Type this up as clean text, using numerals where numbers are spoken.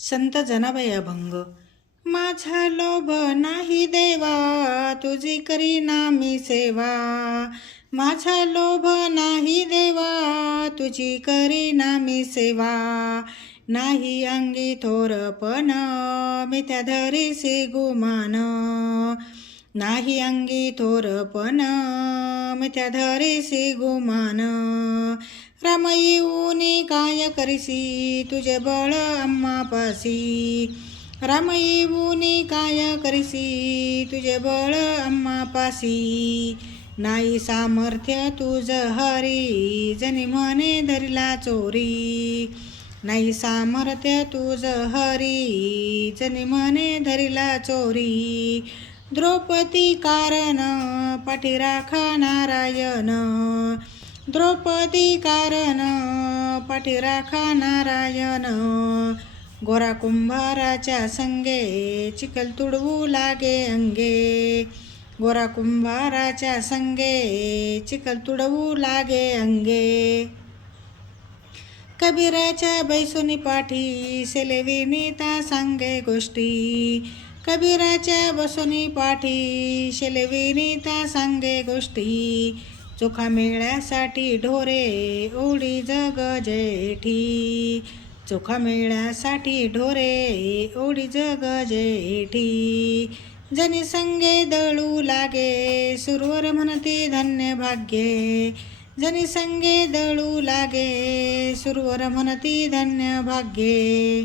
संत जनाबाई अभंग. माझा लोभ नाही देवा, तुझी करी नामी सेवा. माझा लोभ नाही देवा, तुझी करी नामी सेवा. नाही अंगी थोरपण, मी त्या धरीसी गुमान. नाही अंगी थोरपण, मी त्या धरीसी गुमान. राम येऊनी काय करीसी, तुझे बळ आम्हापासी. राम येऊनी काय करीसी, तुझे बळ आम्हापासी. नाही सामर्थ्य तुझ हरी, जनी म्हणे धरिला चोरी. नाही सामर्थ्य तुझ हरी, जनी म्हणे धरिला चोरी. द्रौपदी कारण पाठी राखा नारायण. द्रौपदी कारण पाठी राखा नारायण. गोरा कुंभाराच्या संगे, चिखल तुडवू लागे अंगे. गोरा कुंभाराच्या संगे, चिखल तुडवू लागे अंगे. कबीराच्या बैसोनी पाठी, सेलेविनीता सांगे गोष्टी. कबीराच्या बसोनी पाठी, शेलेविनीता सांगे गोष्टी. चोखा मेळ्यासाठी ढोरे, ओढी जग जेठी. चोखा मेळ्यासाठी ढोरे, ओढी जग जेठी. जनी संगे दळू लागे, सुरवर म्हणती धन्य भाग्ये. जनी संगे दळू लागे, सुरवर म्हणती धन्य भाग्ये.